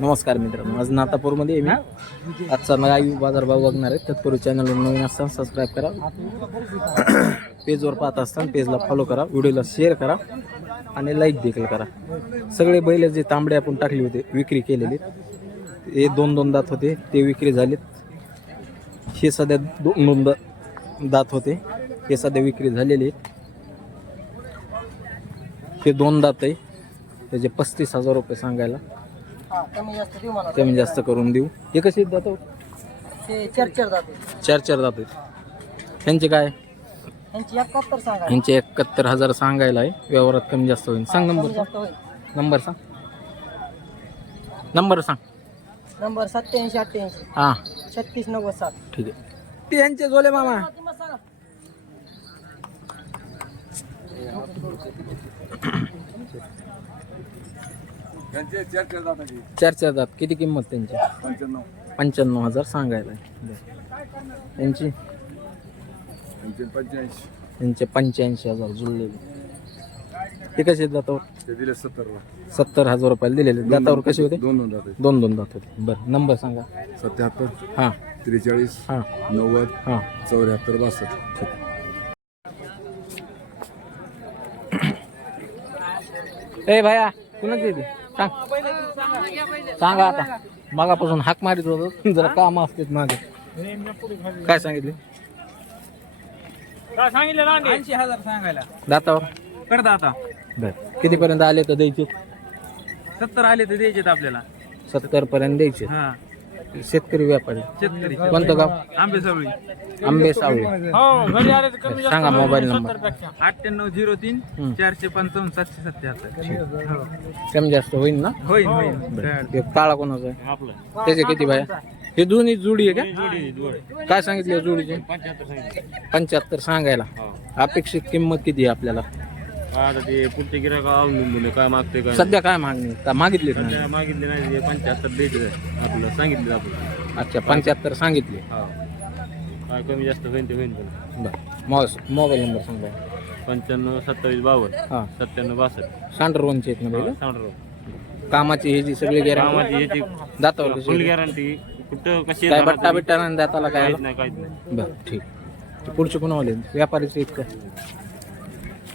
नमस्कार मित्रांनो, आज नातापूरमध्ये मी आजचा लाईव्ह बाजारभाव बघणार आहे. तत्पूर्वी चॅनलवर नवीन असताना सबस्क्राईब करा, पेजवर पाहत असताना पेजला फॉलो करा, व्हिडिओला शेअर करा आणि लाईक देखील करा. सगळे बैल जे तांबडे आपण टाकले होते विक्री केलेले, हे दोन दात होते ते विक्री झालेत. हे सध्या दोन दात होते, हे सध्या विक्री झालेले. हे 2 दात आहे, त्याचे 35,000 रुपये सांगायला. कमी जास्त करून देऊ. हे कसे दात चार दात त्यांचे काय? यांचे 71,000 सांगायला आहे. व्यवहारात कमी जास्त होईल. सांग नंबर सांग. नंबर 87 88 हां 36 90 7. ठीक आहे. ते यांचे जोले मामा चार दात. किती किंमत त्यांची? 95,000 सांगायला. त्यांची 85,000 जुळलेले. ते कसे दातावर? 70,000 रुपयाला दिलेले. दातावर कसे होते? दोन दात होते. बरं नंबर सांगा. 77 हां 43 हां 90 हां 74 62. ए भाया कुणाच येते सांग. सांगा आता. मागापासून हाक मारित होतो, जरा काम असतात मागे. काय सांगितले? 80,000 सांगायला. दातावर करता आता बर. कितीपर्यंत आले तर द्यायचे? 70 आले तर द्यायचे आपल्याला. 70 पर्यंत द्यायचे. हा शेतकरी व्यापारी. शेतकरी. कोणतं गाव? आंबे सावळी. आंबे सावळे. हो घरी आले तर कमी जास्त. सांगा मोबाईल नंबर. 9803 455 777. कमी जास्त होईल ना? होईल ते काळा कोणाचा आहे? आपलं त्याचे किती भाया? हे दोन्ही जोडी आहे का? काय सांगितले जोडीचे? 75 सांगायला. अपेक्षित किंमत किती आहे आपल्याला? आता ते पुढचे गिरायक अवलंबून काय मागते काय. सध्या काय मागणी? का मागितली नाही? सध्या मागितले नाही. 75 द्यायचे आपलं सांगितलं आपण. अच्छा 75 सांगितले. हा काय कमी जास्त होईल ते होईल. बरं मोबाईल नंबर सांगा. 95 27 52 हां 97 62. सांडरवनचे आहेत ना बैल? सांडरो कामाची हे जी सगळी गॅरंटी कामाची याची दातावर फुल कशी? गॅरंटी. कुठं कशी काय बट्टा बिट्टा नाही दाताला काय? काहीच नाही. बरं ठीक. ते पुढचे कोण आले? व्यापारीचे आहेत का?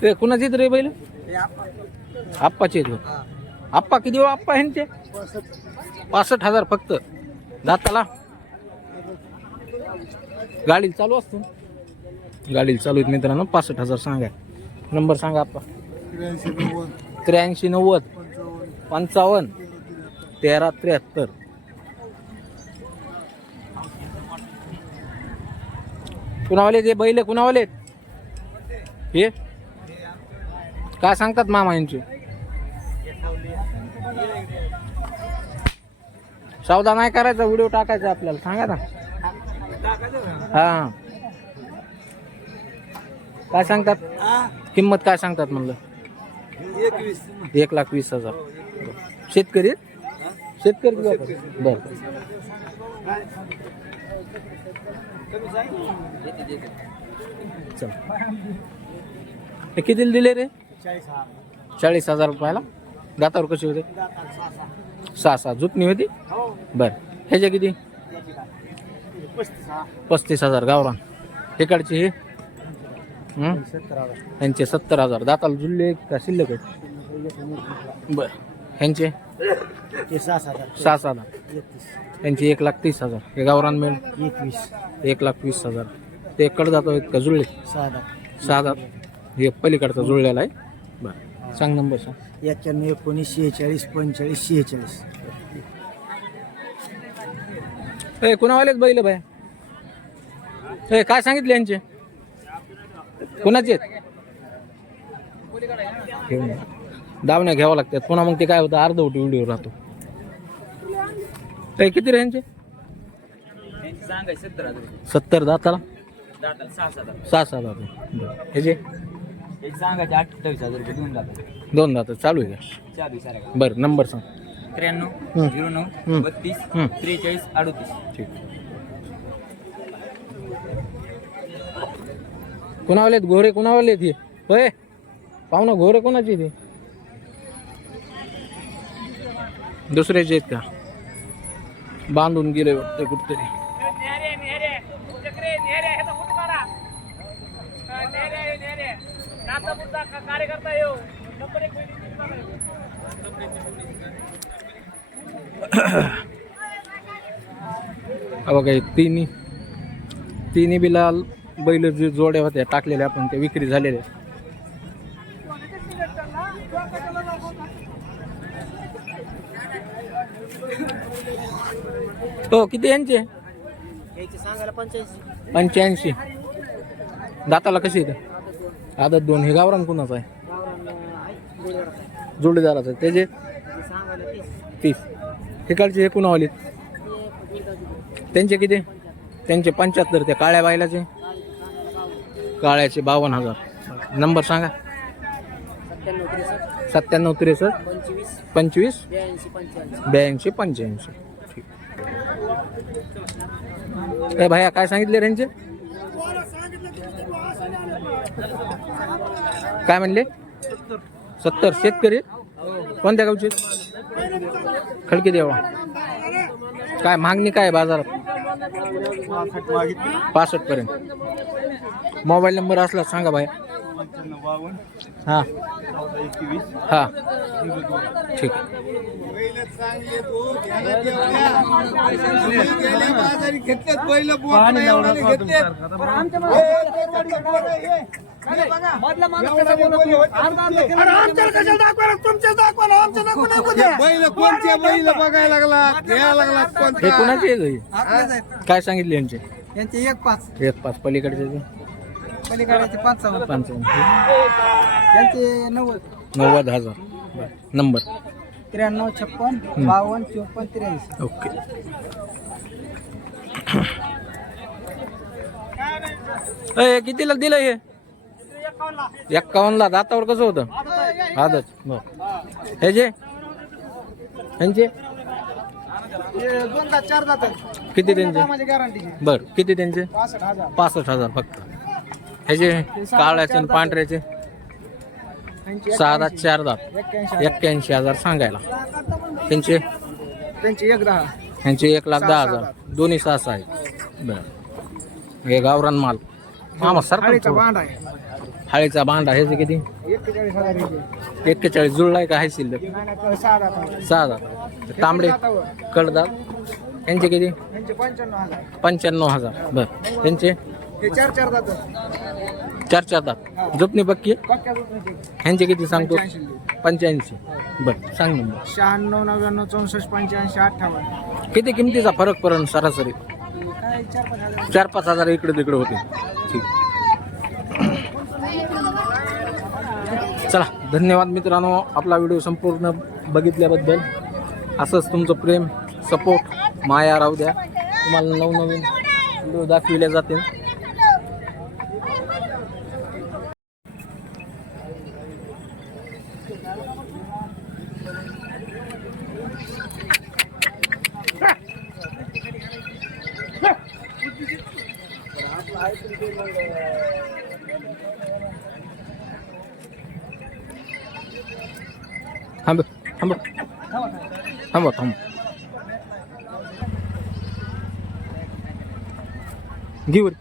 ते कुणाचे आहेत रे बैल? आप्पाचे आहेत. आप्पा किती हो आप्पा ह्यांचे? 65,000 फक्त दाताला. गाडी चालू असते. गाडी चालू आहेत मित्रांनो. 65,000 सांगा. नंबर सांगा आप्पा. 83 90 55 13 73. कुणावाले ते बैल? कुणावाले हे? काय सांगतात मामा यांचे? सौदा नाही करायचा, व्हिडिओ टाकायचा आपल्याला. सांगा ना. हा काय सांगतात? किंमत काय सांगतात म्हणलं? 1,20,000. शेतकरी? शेतकरी बर. चल हे कितीला दिले रे? 40,000 रुपयाला. दातावर कशी होते? 6 जुटणी होती. बर. ह्याच्या किती? 35,000 गावरान. इकडचे हे ह्यांचे 70,000. दाताला जुळले का शिल्लक आहे? बर. ह्यांचे 6,000. त्यांचे 1,30,000. हे गावरान मिळेल 1,20,000. ते कडदात आहेत का जुळले? 6 दात. हे पलीकडचा जुळलेला आहे. बरं सांग नंबर सांग. 91 19 46 45 46. ए कुणावालेच बैल बाय? ए काय सांगितले यांचे? कुणाचे आहेत? दावण्या घ्यावं लागतात पुन्हा. मग ते काय होतं, अर्धवट व्हिडिओ राहतो. ते किती रे यांचे? 70 दाताला. 6 दात. ह्याचे सांगायचे 28,000 रुपये देऊन जातात. 2 दात चालू आहे का? बरं नंबर सांग. 93 09 32 43 38. ठीक. कुणावालेत घोरे? कुणावालेत हे? होय पाहुणा घोरे कोणाची ते? दुसऱ्याचे आहेत का? बांधून गेले वाटतं कुठतरी. हा बघा हे तिन्ही बिलाल बैल जे जोड्या होत्या टाकलेल्या आपण त्या विक्री झालेल्या. हो किती यांचे? 85. दाताला कशी येतं? आदत 2. हे गावरान कुणाचं आहे? जोडीदाराचं आहे. त्याचे 30. तिकडचे हे कुणावाले? त्यांचे किती? त्यांचे 75. त्या काळ्या बायलाचे? काळ्याचे 52,000. नंबर सांगा. 97 63 25 82 85. ठीक. ए भैया काय सांगितले त्यांचे? काय म्हणले? 70. शेतकरी कोणत्या गावचे? खडकी देवळा. काय मागणी काय बाजारात? 65 पर्यंत. मोबाईल नंबर असला सांगा भाई. हां हां ठीक. हे कोणाचे आहे? काय सांगितले यांचे? यांचे 1.5. 1.5. पलीकडचे? पलीकडचे 55. यांचे 90,000. नंबर 93 56 52 54 83. ओके. कितीला दिलं हे? 51ला. दातावर कसं होतं? आदत. हे जे यांचे 2-4 जातात. किती त्यांचे? गॅरंटी बर किती त्यांचे? 65,000. 65,000 फक्त. ह्याचे काळ्याचे आणि पांढऱ्याचे? 6 दात 4 दात 81,000 सांगायला. त्यांचे? त्यांचे 1.10. ह्यांचे 1,10,000. दोन्ही 6 आहे. बरं. हे गावरान माल. मामा सरकार बांड आहे. हाळीचा बांधा. ह्याचे किती? 41,000. 41 जुळलाय का? आहे शिल्लक? 6 दात. तांबडे कडदात यांचे किती? 95,000. बर. त्यांचे? 4 जातात. 4 दात. झोपणी पक्की. ह्यांचे किती सांगतो? 85. बर सांग नंबर. 96 99 64 85 58. किती किमतीचा फरक पडेल सरासरी? काय 4-5,000. 4-5 इकडे तिकडे होते. ठीक. चला धन्यवाद मित्रांनो. आपला व्हिडिओ संपूर्ण बघितल्याबद्दल. असंच तुमचं प्रेम सपोर्ट माया राहू द्या. तुम्हाला नवनवीन व्हिडिओ दाखविले जातील. थांब थांब थांब थांब. घे वर.